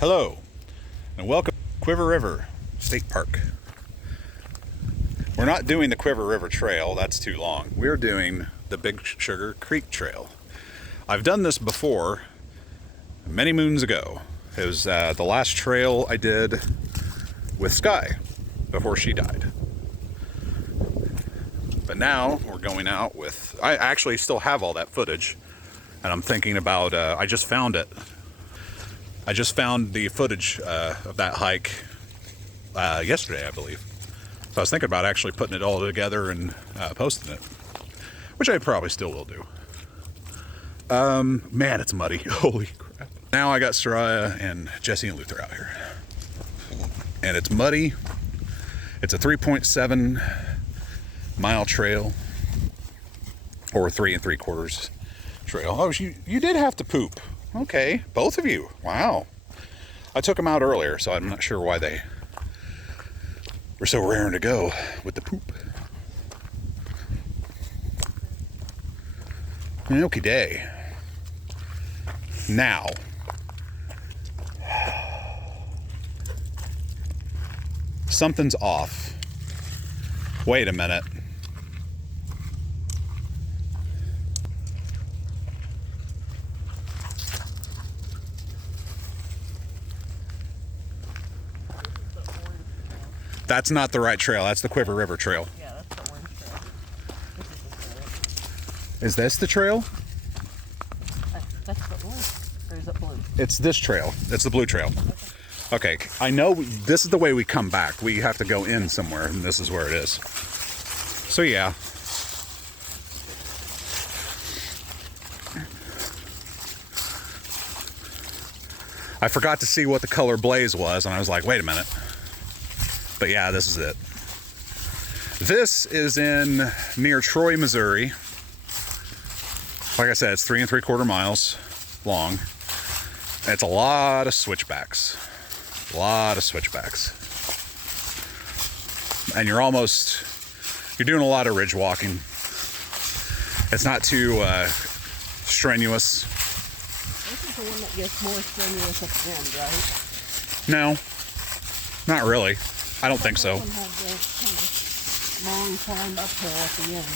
Hello, and welcome to Cuivre River State Park. We're not doing the Cuivre River Trail, that's too long. We're doing the Big Sugar Creek Trail. I've done this before, many moons ago. It was the last trail I did with Skye before she died. But now we're going out with, I actually still have all that footage, and I'm thinking about, I just found it. I just found the footage of that hike yesterday, I believe. So I was thinking about actually putting it all together and posting it, which I probably still will do. Man, it's muddy. Holy crap. Now I got Sariah and Jessie and Luther out here. And it's muddy. It's a 3.7 mile trail, or 3 3/4 trail. Oh, you did have to poop. Okay, both of you. Wow. I took them out earlier, so I'm not sure why they were so raring to go with the poop. Okie day. Now, something's off. Wait a minute. That's not the right trail. That's the Cuivre River Trail. Yeah, that's the orange trail. Is this the trail? That's the orange. Or is it blue? It's this trail. It's the blue trail. Okay, I know this is the way we come back. We have to go in somewhere, and this is where it is. So yeah. I forgot to see what the color blaze was, and I was like, wait a minute. But yeah, this is it. This is in near Troy, Missouri. Like I said, it's 3 3/4 miles long. It's a lot of switchbacks. A lot of switchbacks. And you're doing a lot of ridge walking. It's not too strenuous. This is the one that gets more strenuous at the end, right? No, not really. I don't think so. This one had the kind of long climb uphill at the end.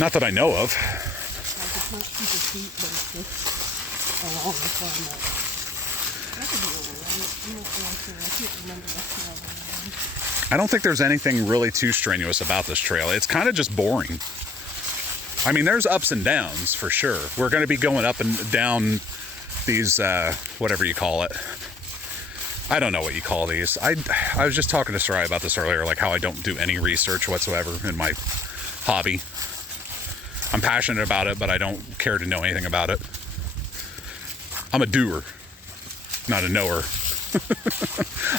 Not that I know of. Like it's not super steep, but it's just a long climb up. That could be over. I'm not really sure. I can't remember the trail very well. I don't think there's anything really too strenuous about this trail. It's kind of just boring. I mean, there's ups and downs for sure. We're going to be going up and down these, whatever you call it. I don't know what you call these. I was just talking to Sariah about this earlier, like how I don't do any research whatsoever in my hobby. I'm passionate about it, but I don't care to know anything about it. I'm a doer, not a knower.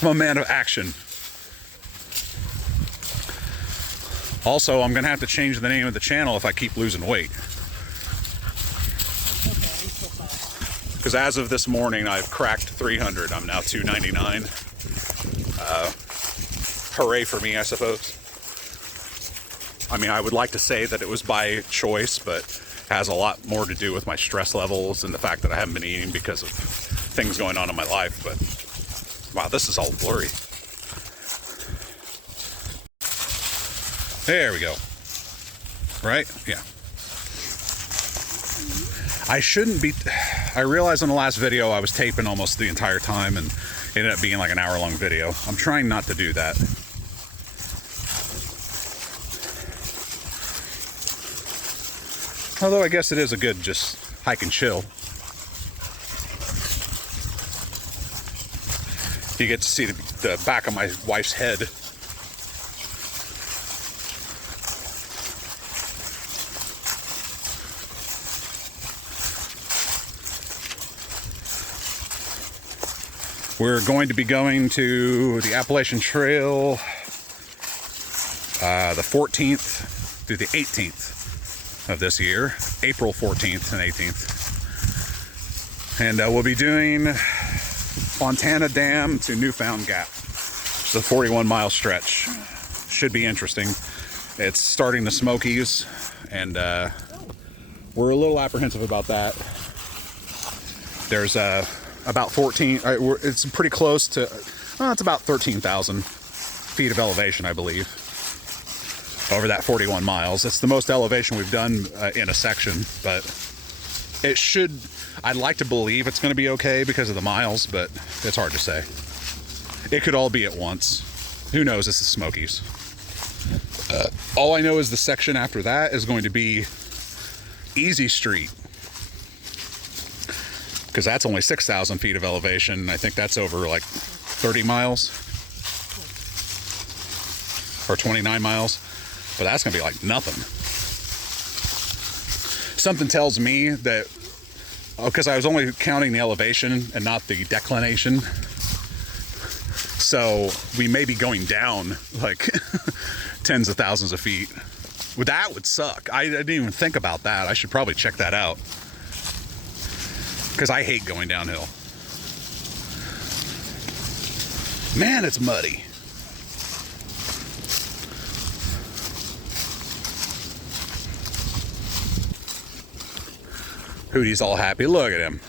I'm a man of action. Also, I'm going to have to change the name of the channel if I keep losing weight. Because as of this morning, I've cracked 300. I'm now 299. Hooray for me, I suppose. I mean, I would like to say that it was by choice, but it has a lot more to do with my stress levels and the fact that I haven't been eating because of things going on in my life. But wow, this is all blurry. There we go. Right? Yeah. I shouldn't be. I realized in the last video I was taping almost the entire time and it ended up being like an hour-long video. I'm trying not to do that. Although I guess it is a good just hike and chill. You get to see the back of my wife's head. We're going to be going to the Appalachian Trail the 14th through the 18th of this year, April 14th and 18th. And we'll be doing Fontana Dam to Newfound Gap. It's a 41-mile stretch. Should be interesting. It's starting the Smokies, and we're a little apprehensive about that. There's about 14. It's pretty close to. It's about 13,000 feet of elevation, I believe, over that 41 miles. It's the most elevation we've done in a section, but it should. I'd like to believe it's going to be okay because of the miles, but it's hard to say. It could all be at once. Who knows? It's the Smokies. All I know is the section after that is going to be Easy Street, because that's only 6,000 feet of elevation. I think that's over like 30 miles or 29 miles, but that's gonna be like nothing. Something tells me that, because I was only counting the elevation and not the declination, so we may be going down like tens of thousands of feet. That would suck. I didn't even think about that. I should probably check that out, because I hate going downhill. Man, it's muddy. Hootie's all happy. Look at him.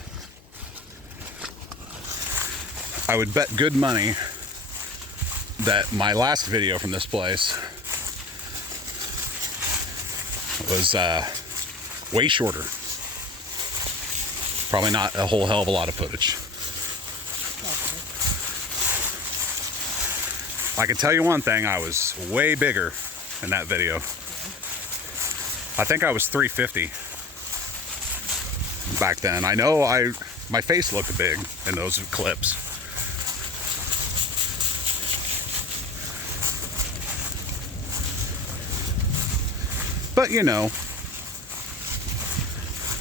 I would bet good money that my last video from this place was way shorter. Probably not a whole hell of a lot of footage. I can tell you one thing, I was way bigger in that video. I think I was 350 back then. I know my face looked big in those clips. But you know,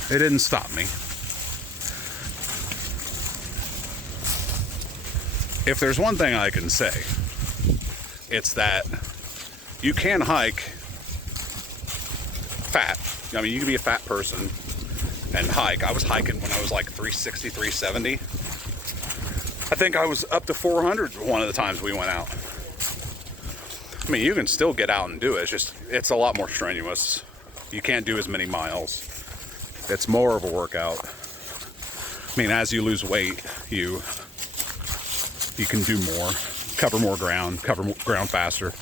it didn't stop me. If there's one thing I can say, it's that you can hike fat. I mean, you can be a fat person and hike. I was hiking when I was like 360, 370. I think I was up to 400 one of the times we went out. I mean, you can still get out and do it. It's a lot more strenuous. You can't do as many miles. It's more of a workout. I mean, as you lose weight, you can do more, cover more ground faster.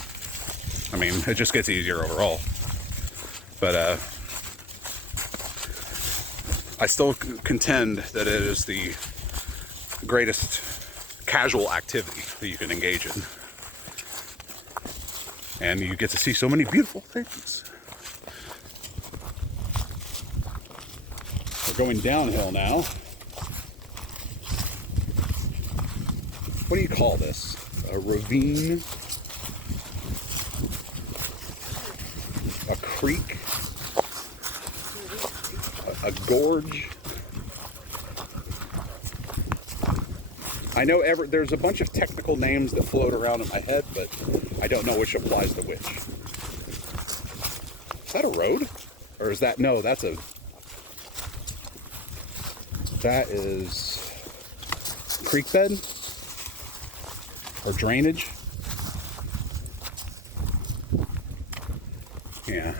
I mean, it just gets easier overall. But I still contend that it is the greatest casual activity that you can engage in. And you get to see so many beautiful things. We're going downhill now. What do you call this? A ravine? A creek? A gorge? I know there's a bunch of technical names that float around in my head, but I don't know which applies to which. Is that a road? Or is that, no, that is creek bed? Or drainage? Yeah.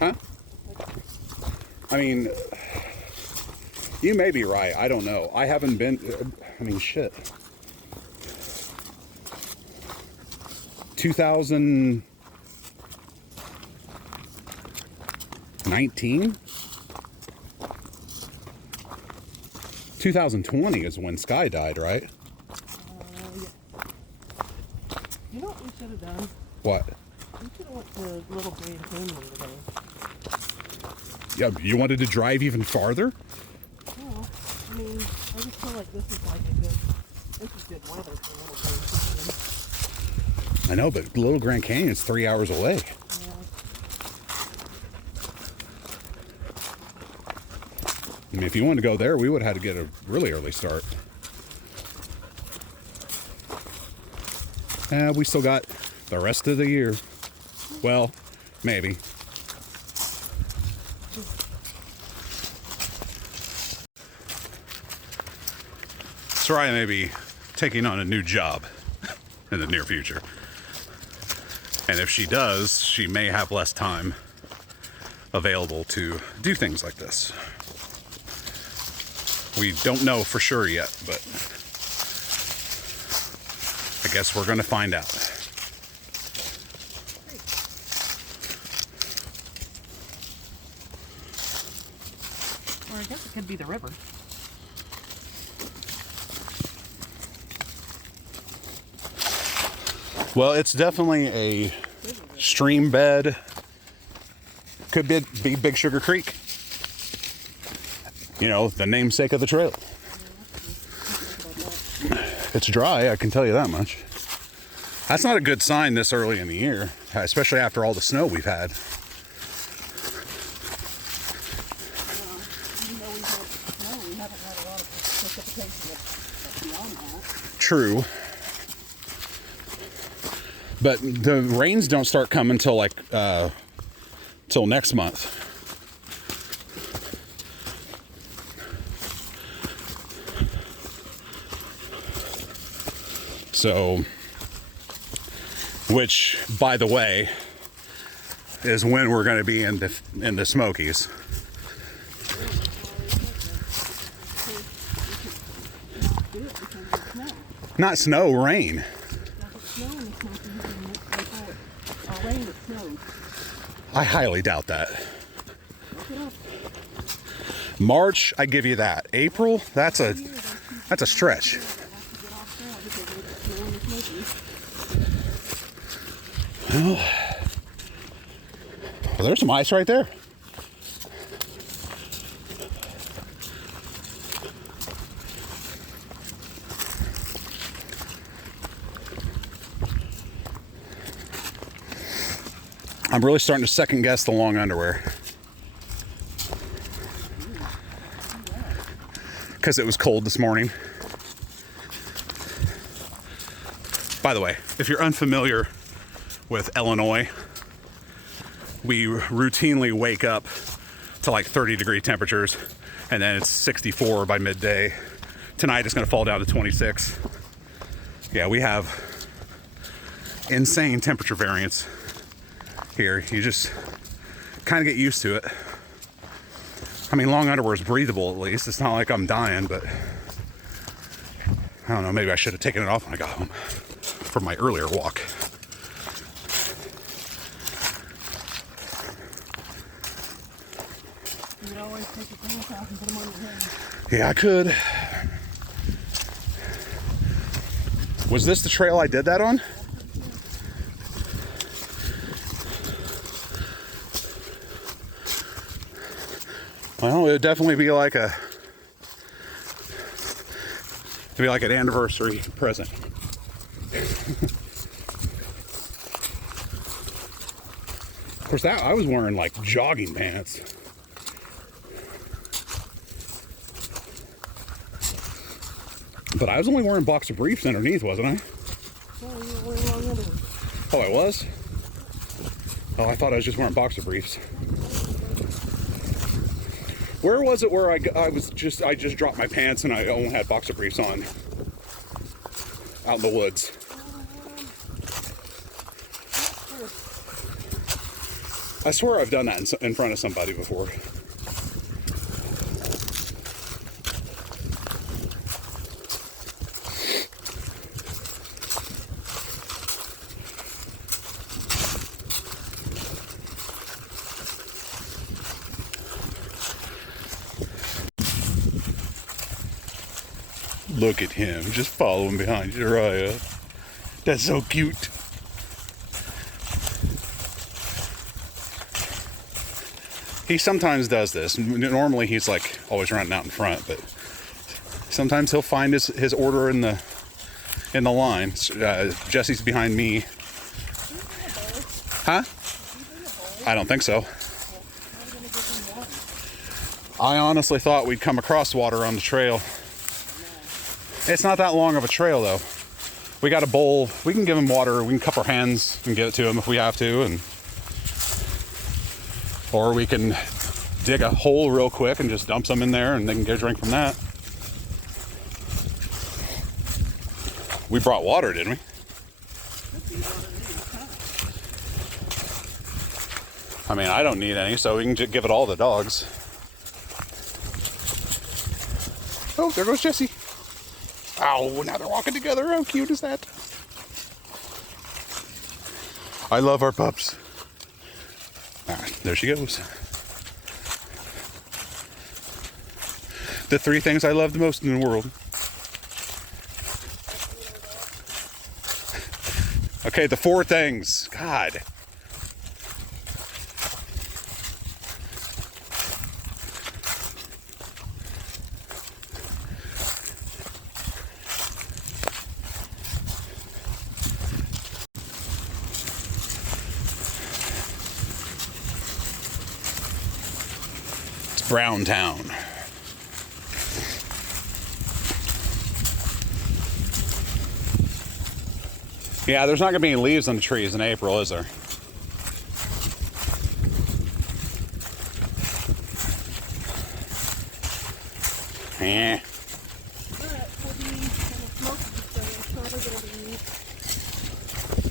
Huh? I mean, you may be right. I don't know. I haven't been, I mean, shit. 2019? 2020 is when Skye died, right? Yeah. You know what we should have done? What? We should have went to Little Grand Canyon today. Yeah, you wanted to drive even farther? Well, I mean, I just feel like this is good weather for Little Grand Canyon. I know, but Little Grand Canyon's 3 hours away. Yeah. I mean, if you wanted to go there, we would have had to get a really early start. We still got the rest of the year. Well, maybe. Sariah may be taking on a new job in the near future. And if she does, she may have less time available to do things like this. We don't know for sure yet, but I guess we're going to find out. Or I guess it could be the river. Well, it's definitely a stream bed. Could be Big Sugar Creek. You know, the namesake of the trail. It's dry, I can tell you that much. That's not a good sign this early in the year, especially after all the snow we've had. Even though we've had snow, we haven't had a lot of precipitation that's beyond that. True. But the rains don't start coming till like till next month. So, which, by the way, is when we're going to be in the Smokies. Not snow, rain. I highly doubt that. March, I give you that. April, that's a stretch. Well, there's some ice right there. I'm really starting to second guess the long underwear. Because it was cold this morning. By the way, if you're unfamiliar with Illinois, we routinely wake up to like 30-degree temperatures, and then it's 64 by midday. Tonight it's going to fall down to 26. Yeah, we have insane temperature variance here. You just kind of get used to it. I mean, long underwear is breathable at least. It's not like I'm dying, but I don't know, maybe I should have taken it off when I got home from my earlier walk. You could always take your pants off and put them on your head. Yeah, I could. Was this the trail I did that on? Well, it would definitely be like an anniversary present. Of course, that I was wearing like jogging pants. But I was only wearing boxer briefs underneath, wasn't I? Well, you were wearing long underwear. Oh, I was? Oh, I thought I was just wearing boxer briefs. Where was it where I just dropped my pants and I only had boxer briefs on? Out in the woods. I swear I've done that in front of somebody before. Look at him, just following behind Sariah. That's so cute. He sometimes does this. Normally he's like always running out in front, but sometimes he'll find his order in the line. Jesse's behind me. Huh? I don't think so. I honestly thought we'd come across water on the trail. It's not that long of a trail though. We got a bowl. We can give him water. We can cup our hands and give it to him if we have to, or we can dig a hole real quick and just dump some in there and they can get a drink from that. We brought water, didn't we? I mean, I don't need any, so we can just give it all to the dogs. Oh, there goes Jessie. Ow, now they're walking together. How cute is that? I love our pups. All right, there she goes. The 3 things I love the most in the world. Okay, the 4 things. God. It's Brown Town. Yeah, there's not going to be any leaves on the trees in April, is there? Yeah.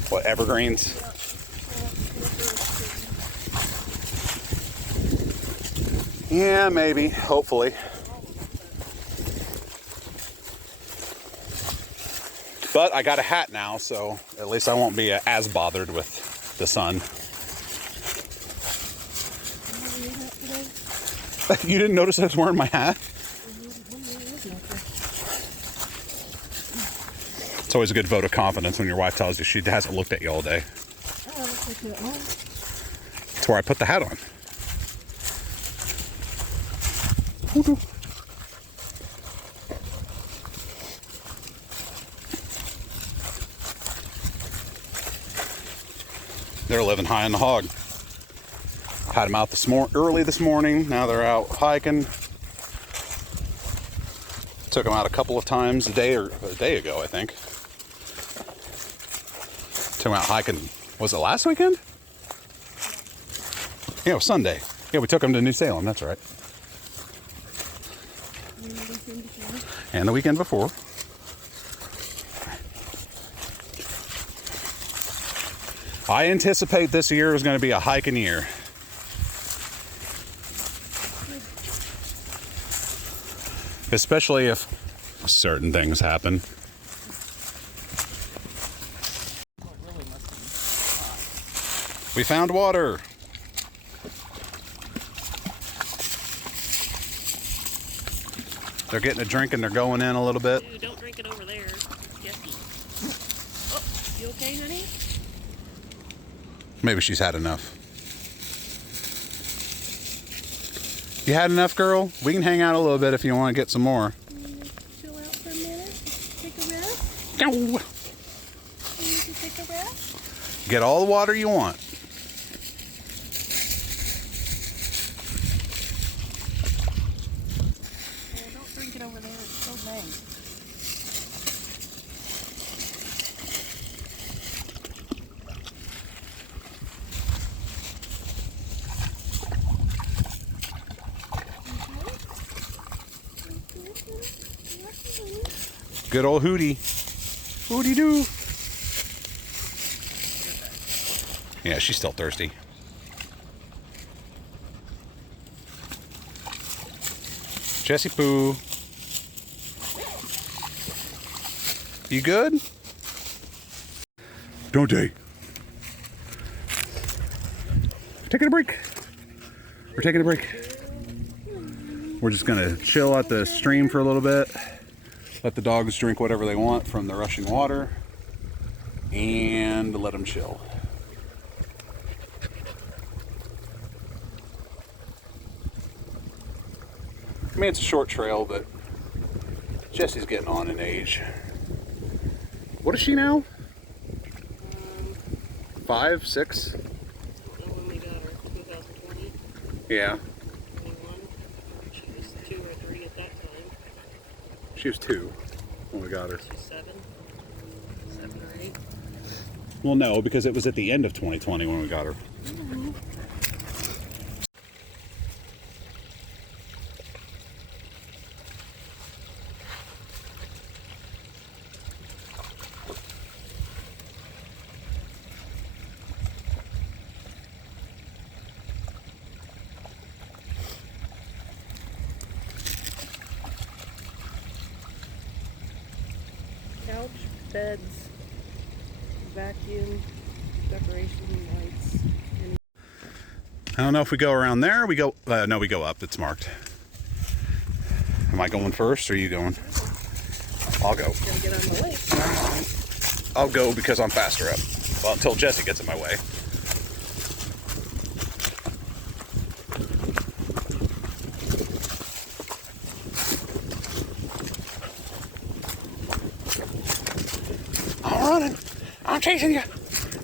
What, evergreens? Yeah, maybe. Hopefully. But I got a hat now, so at least I won't be as bothered with the sun. You didn't notice I was wearing my hat? It's always a good vote of confidence when your wife tells you she hasn't looked at you all day. That's where I put the hat on. They're living high on the hog. Had them out early this morning. Now they're out hiking. Took them out a couple of times a day ago, I think. Took them out hiking. Was it last weekend? Yeah, it was Sunday. Yeah, we took them to New Salem. That's right. And the weekend before. I anticipate this year is going to be a hiking year. Especially if certain things happen. We found water. They're getting a drink and they're going in a little bit. Dude, don't drink it over there. Yucky. Oh, you okay, honey? Maybe she's had enough. You had enough, girl? We can hang out a little bit if you want to get some more. Chill out for a minute? Take a rest? No. You need to take a rest? Get all the water you want. Oh, don't drink it over there. It's so dang. Good old Hootie. Hootie doo. Yeah, she's still thirsty. Jessie Poo. You good? Don't they? Taking a break. We're taking a break. We're just gonna chill at the stream for a little bit. Let the dogs drink whatever they want from the rushing water and let them chill. I mean, it's a short trail, but Jessie's getting on in age. What is she now? 5, 6? When we got her, 2020. Yeah. 21. She was 2 or 3 at that time. She was 2 when we got her. She's 7. 7 or 8. Well, no, because it was at the end of 2020 when we got her. beds, vacuum, decoration, lights. I don't know if we go around there. We go, no, we go up. It's marked. Am I going first or are you going? I'll go. Gotta get on the lake. I'll go because I'm faster up. Well, until Jessie gets in my way. I'm running. I'm chasing you.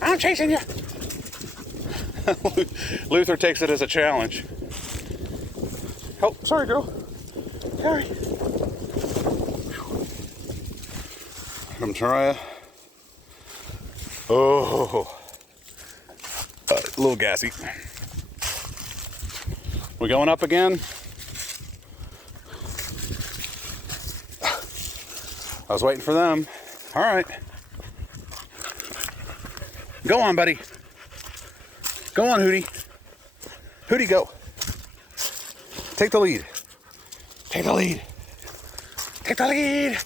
I'm chasing you. Luther takes it as a challenge. Oh, sorry, girl. Sorry. I'm Sariah. Oh, a little gassy. We going up again? I was waiting for them. All right. Go on, buddy. Go on, Hootie. Hootie, go. Take the lead. Take the lead. Take the lead.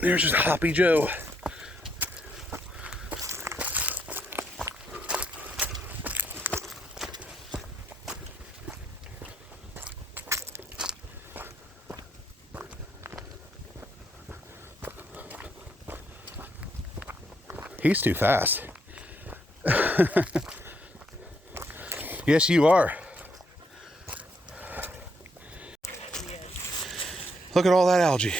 There's just Hoppy Joe. He's too fast. Yes, you are. Yes. Look at all that algae.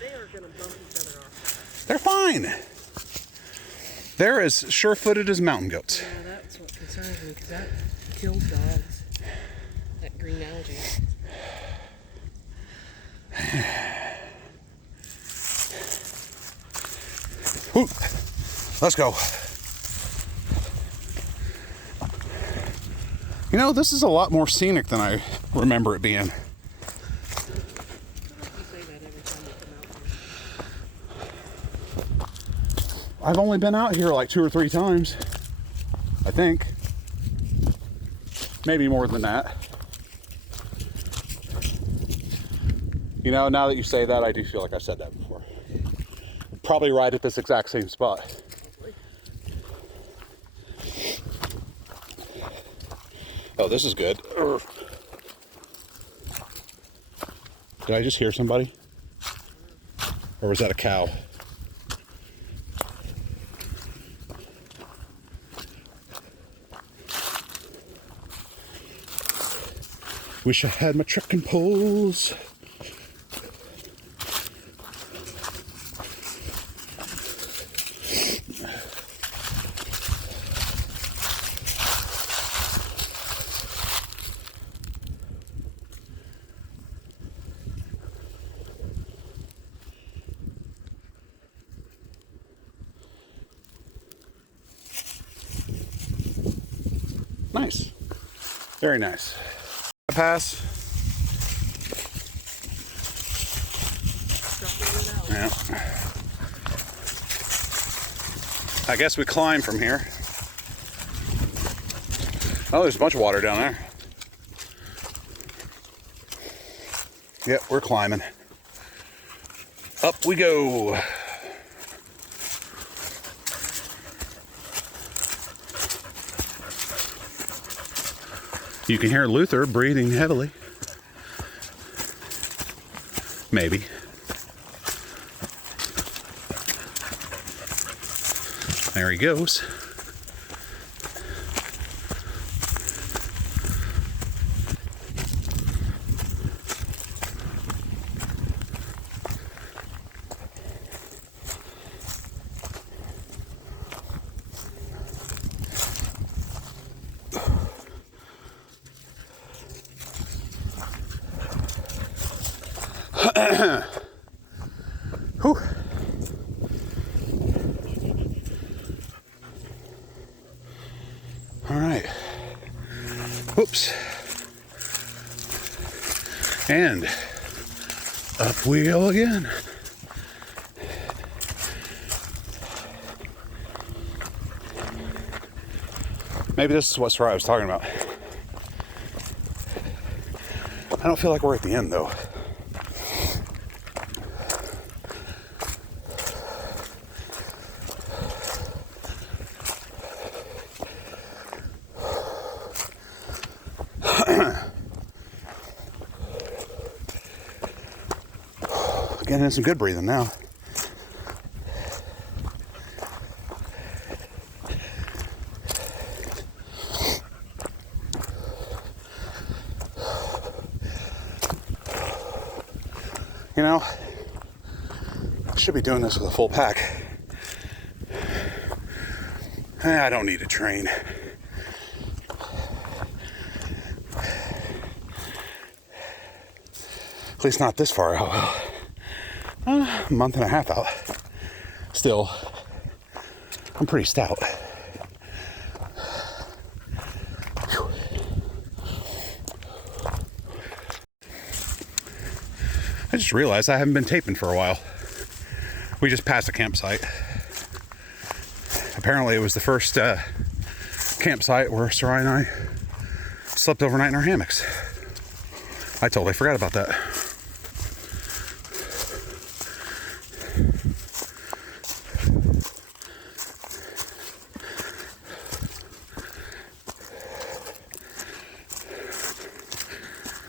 They are gonna bump each other off. They're fine. They're as sure-footed as mountain goats. Yeah, that's what concerns me, because that kills dogs. That green algae. Woo. Let's go. You know, this is a lot more scenic than I remember it being. You say that every time you come out here. I've only been out here like 2 or 3 times, I think. Maybe more than that. You know, now that you say that, I do feel like I've said that before. Probably right at this exact same spot. Oh, this is good. Urgh. Did I just hear somebody? Or was that a cow? Wish I had my trekking poles. Nice. Very nice. Pass. Yeah. I guess we climb from here. Oh, there's a bunch of water down there. Yep, we're climbing. Up we go. You can hear Luther breathing heavily. Maybe. There he goes. Whew. All right. Whoops. And up we go again. Maybe this is what Sariah was talking about. I don't feel like we're at the end though. Getting in some good breathing now. You know, I should be doing this with a full pack. I don't need a train. At least not this far out. A month and a half out. Still, I'm pretty stout. Whew. I just realized I haven't been taping for a while. We just passed a campsite. Apparently it was the first campsite where Sariah and I slept overnight in our hammocks. I totally forgot about that.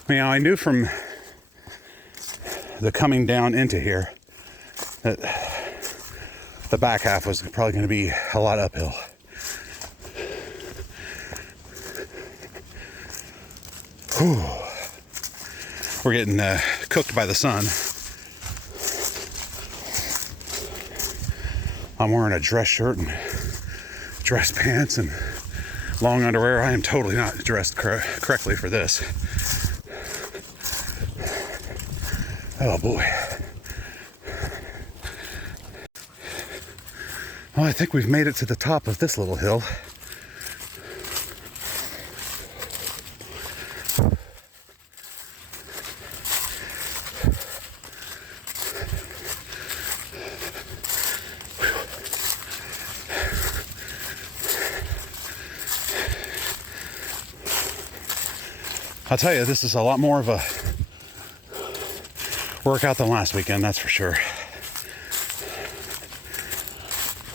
You know, I knew from the coming down into here that the back half was probably going to be a lot uphill. Whew. We're getting cooked by the sun. I'm wearing a dress shirt and dress pants and long underwear. I am totally not dressed correctly for this. Oh boy. Well, I think we've made it to the top of this little hill. I'll tell you, this is a lot more of a workout than last weekend, that's for sure.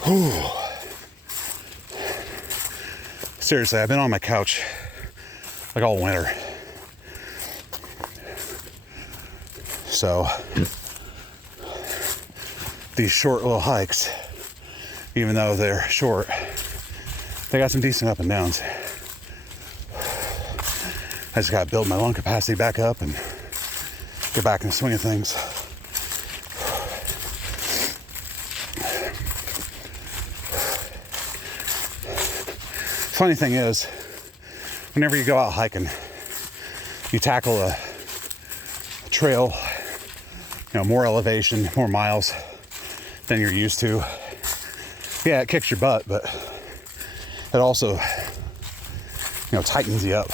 Whew. Seriously, I've been on my couch like all winter. So these short little hikes, even though they're short, they got some decent up and downs. I just gotta build my lung capacity back up and get back in the swing of things. Funny thing is, whenever you go out hiking, you tackle a trail, you know, more elevation, more miles than you're used to. Yeah, it kicks your butt, but it also, you know, tightens you up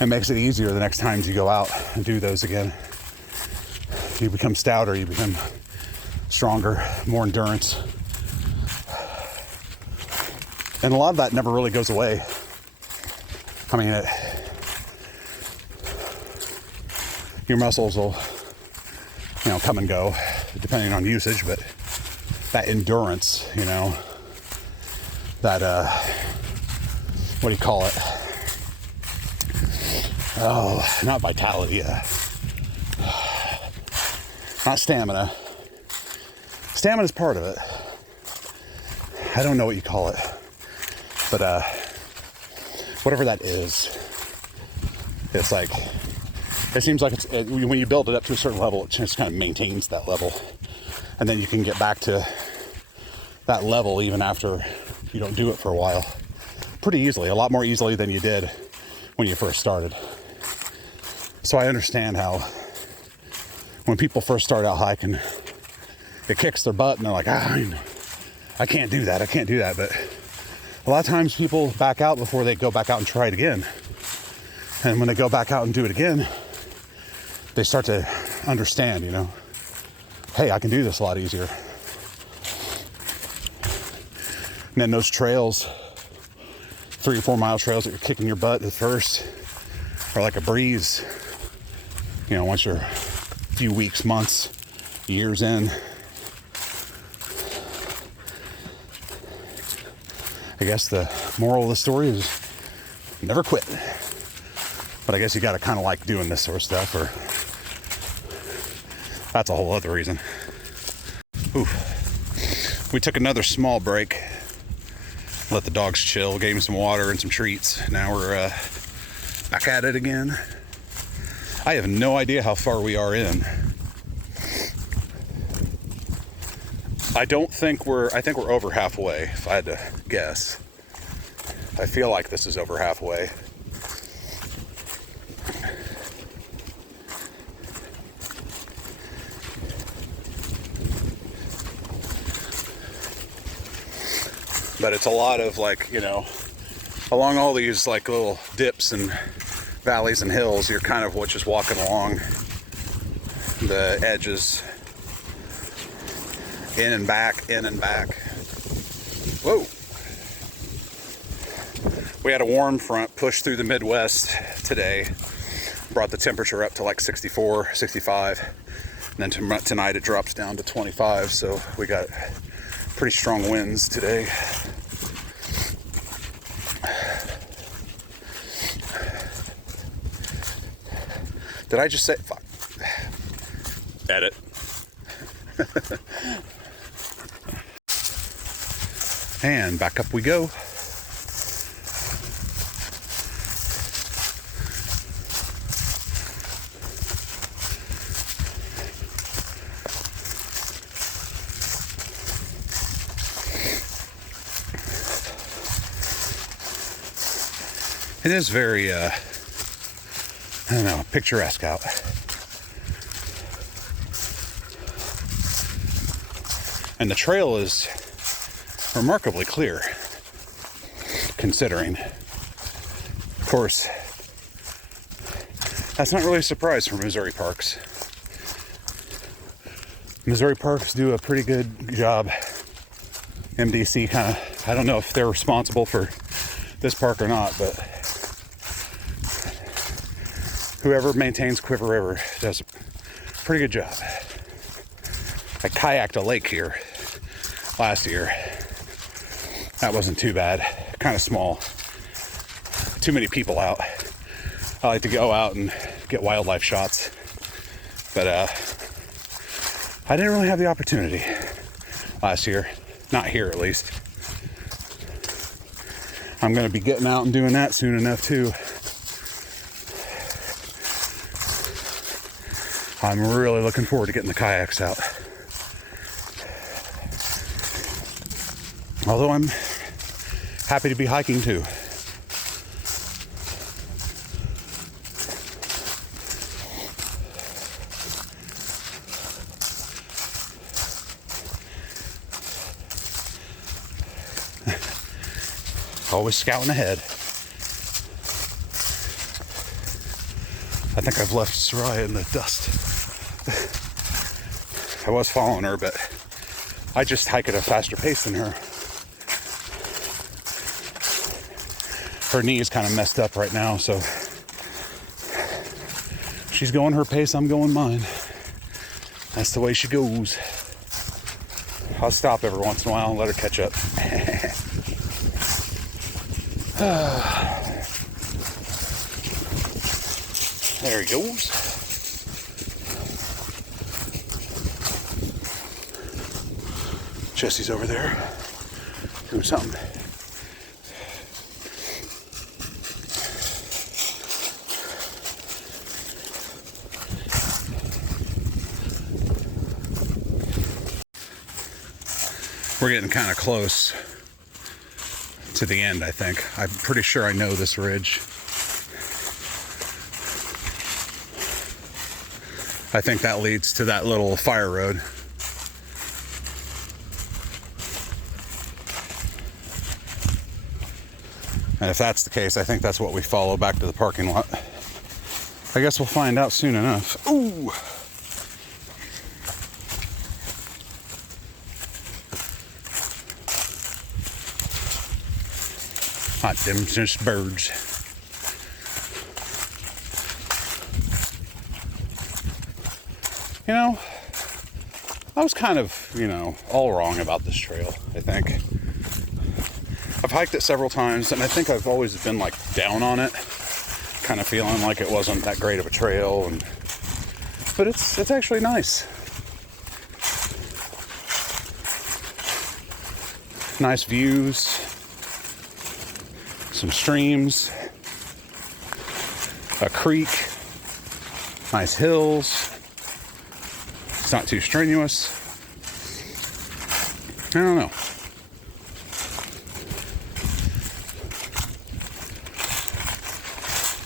and makes it easier the next times you go out and do those again. You become stouter, you become stronger, more endurance. And a lot of that never really goes away. I mean, your muscles will, you know, come and go depending on usage, but that endurance, you know, that, what do you call it? Oh, not vitality, not stamina. Stamina's part of it. I don't know what you call it, but whatever that is, it's like, it seems like when you build it up to a certain level, it just kind of maintains that level, and then you can get back to that level even after you don't do it for a while, pretty easily, a lot more easily than you did when you first started. So I understand how when people first start out hiking, it kicks their butt and they're like, I can't do that, but a lot of times people back out before they go back out and try it again. And when they go back out and do it again, they start to understand, you know, hey, I can do this a lot easier. And then those trails, 3 or 4 mile trails that you're kicking your butt at first are like a breeze. You know, once you're a few weeks, months, years in. I guess the moral of the story is never quit. But I guess you gotta kind of like doing this sort of stuff, or That's a whole other reason. Ooh. We took another small break. Let the dogs chill, gave them some water and some treats. Now we're back at it again. I have no idea how far we are in. I think we're over halfway, if I had to guess. I feel like this is over halfway. But it's a lot of, like, you know, along all these like little dips and valleys and hills, you're kind of just walking along the edges, in and back, in and back. Whoa. We had a warm front push through the Midwest today. Brought the temperature up to like 64, 65. And then tonight it drops down to 25. So we got pretty strong winds today. Did I just say, fuck. Edit. And back up we go. It is very, I don't know, picturesque out. And the trail is remarkably clear, considering. Of course, that's not really a surprise for Missouri parks. Missouri parks do a pretty good job. MDC kind of, I don't know if they're responsible for this park or not, but whoever maintains Cuivre River does a pretty good job. I kayaked a lake here last year. That wasn't too bad. Kind of small. Too many people out. I like to go out and get wildlife shots, but I didn't really have the opportunity last year. Not here, at least. I'm going to be getting out and doing that soon enough too. I'm really looking forward to getting the kayaks out. Although I'm happy to be hiking too. Always scouting ahead. I think I've left Sariah in the dust. I was following her, but I just hike at a faster pace than her. Her knee is kind of messed up right now, so she's going her pace, I'm going mine. That's the way she goes. I'll stop every once in a while and let her catch up. There he goes. Jessie's over there doing something. We're getting kind of close to the end, I think. I'm pretty sure I know this ridge. I think that leads to that little fire road. And if that's the case, I think that's what we follow back to the parking lot. I guess we'll find out soon enough. Ooh! Hot them just birds. You know, I was kind of, all wrong about this trail, I think. I've hiked it several times, and I think I've always been, down on it. Kind of feeling like it wasn't that great of a trail. But it's actually nice. Nice views, some streams, a creek, nice hills. It's not too strenuous. I don't know.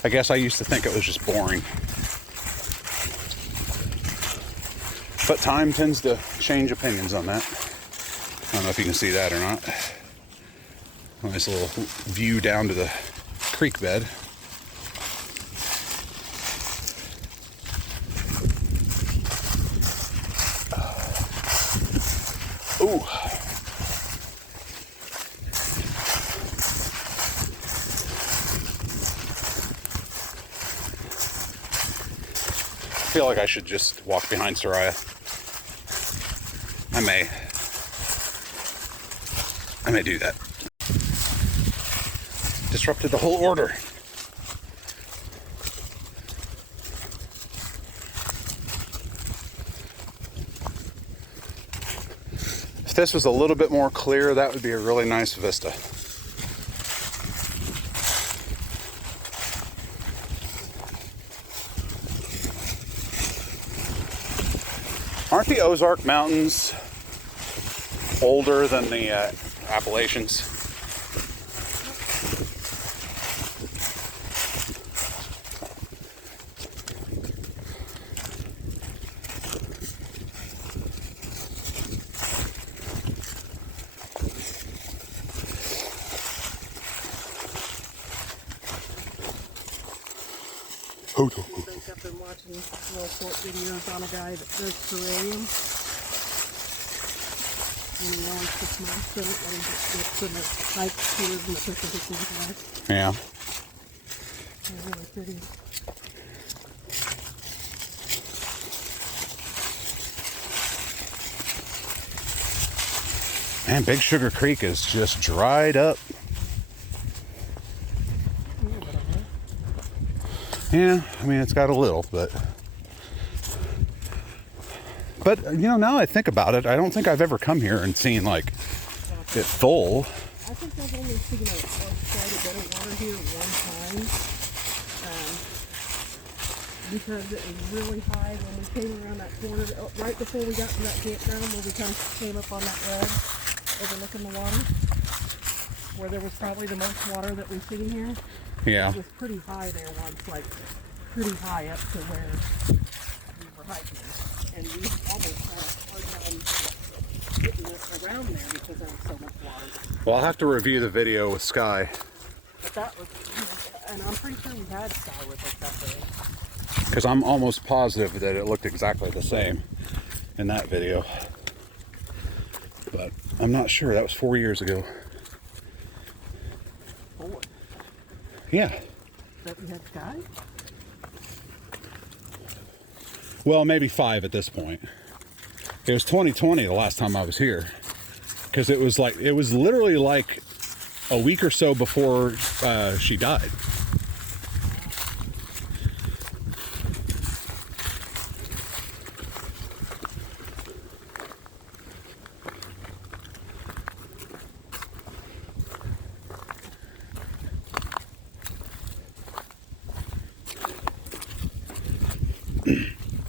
I guess I used to think it was just boring. But time tends to change opinions on that. I don't know if you can see that or not. Nice little view down to the creek bed. Ooh. I feel like I should just walk behind Sariah. I may do that. Disrupted the whole order. If this was a little bit more clear, that would be a really nice vista. Aren't the Ozark Mountains older than the Appalachians? I think I've been watching little short videos on a guy that does terrarium. And he wants to smash them and he just gets in the pipe tubes and the pictures of the Yeah. They're really pretty. Man, Big Sugar Creek is just dried up. Yeah, I mean, it's got a little, but you know, now I think about it, I don't think I've ever come here and seen like it full. I think I've only seen quite a bit of water here one time, because it was really high when we came around that corner, right before we got to that campground where we kind of came up on that ledge overlooking the water, where there was probably the most water that we've seen here. Yeah. It was pretty high there once, like pretty high up to where we were hiking. And we almost had a hard time getting around there because there was so much water. Well, I'll have to review the video with Skye. But that was, and I'm pretty sure we had Skye with us that day. Because I'm almost positive that it looked exactly the same in that video. But I'm not sure. That was 4 years ago. 4? Yeah. That we had Skye? Well, maybe 5 at this point. It was 2020 the last time I was here. Because it was literally like a week or so before she died.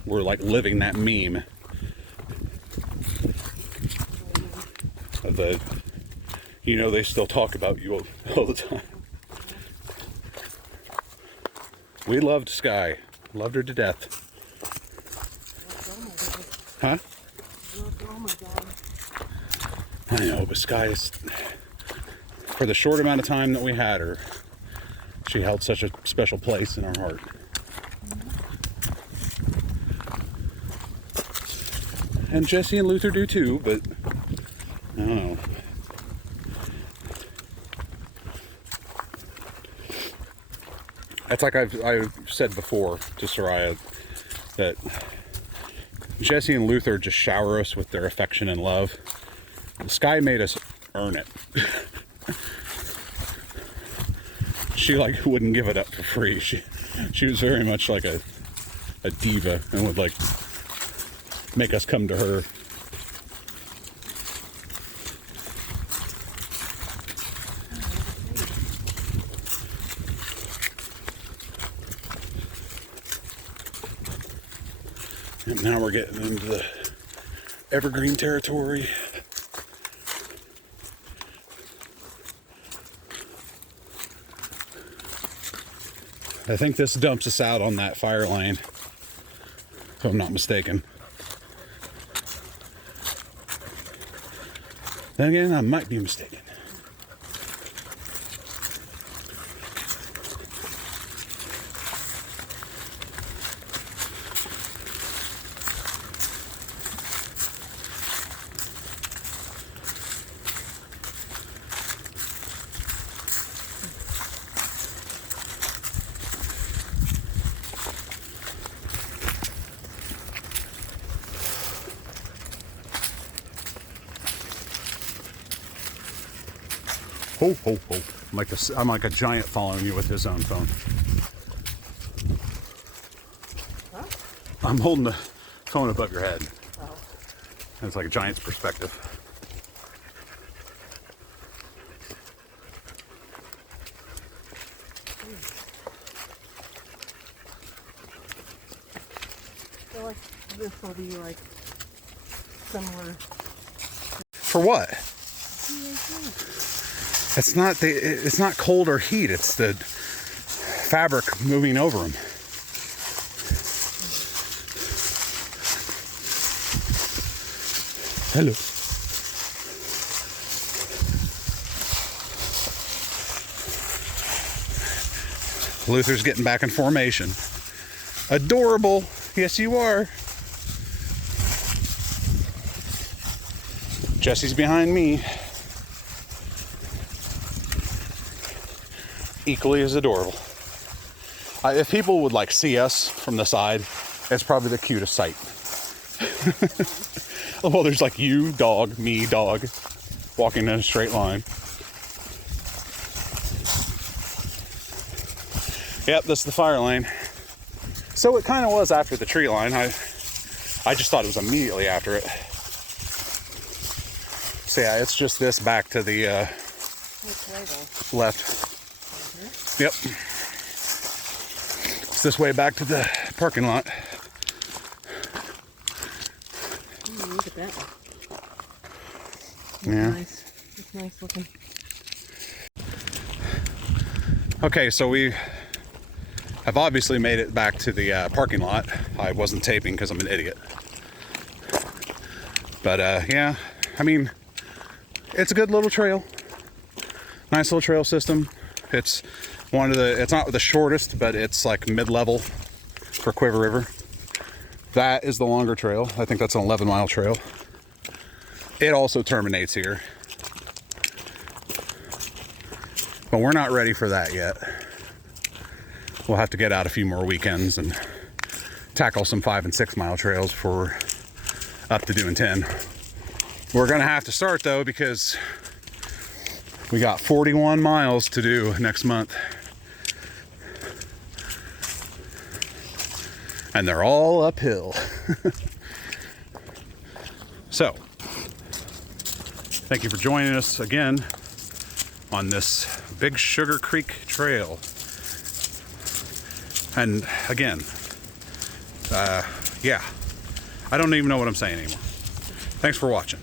We're like living that meme of the, you know, they still talk about you all the time. We loved Skye, loved her to death. Huh? Oh my God. I know, but Skye is, for the short amount of time that we had her, she held such a special place in our heart. And Jessie and Luther do too, but I don't know. It's like I've said before to Sariah that Jessie and Luther just shower us with their affection and love. Skye made us earn it. She like wouldn't give it up for free. She was very much like a diva and would like make us come to her. Now we're getting into the evergreen territory. I think this dumps us out on that fire lane, if I'm not mistaken. Then again, I might be mistaken. Ho, ho, ho. I'm like a giant following you with his own phone. Huh? I'm holding the phone above your head. Oh. It's like a giant's perspective. I feel like this will be like similar. For what? It's not cold or heat, it's the fabric moving over them. Hello. Luther's getting back in formation. Adorable. Yes, you are. Jessie's behind me. Equally as adorable. If people would like see us from the side, it's probably the cutest sight. Well, there's like you, dog, me, dog, walking in a straight line. Yep, this is the fire lane. So it kind of was after the tree line. I just thought it was immediately after it. So yeah, it's just this back to the left. Yep. It's this way back to the parking lot. Look at that one. That's Yeah. nice. It's nice looking. Okay, so we have obviously made it back to the parking lot. I wasn't taping because I'm an idiot. But yeah, I mean, it's a good little trail. Nice little trail system. It's it's not the shortest, but it's like mid-level for Cuivre River. That is the longer trail. I think that's an 11-mile trail. It also terminates here. But we're not ready for that yet. We'll have to get out a few more weekends and tackle some 5 and 6 mile trails before we're up to doing 10. We're gonna have to start though, because we got 41 miles to do next month. And they're all uphill. So, thank you for joining us again on this Big Sugar Creek Trail. And again, yeah, I don't even know what I'm saying anymore. Thanks for watching.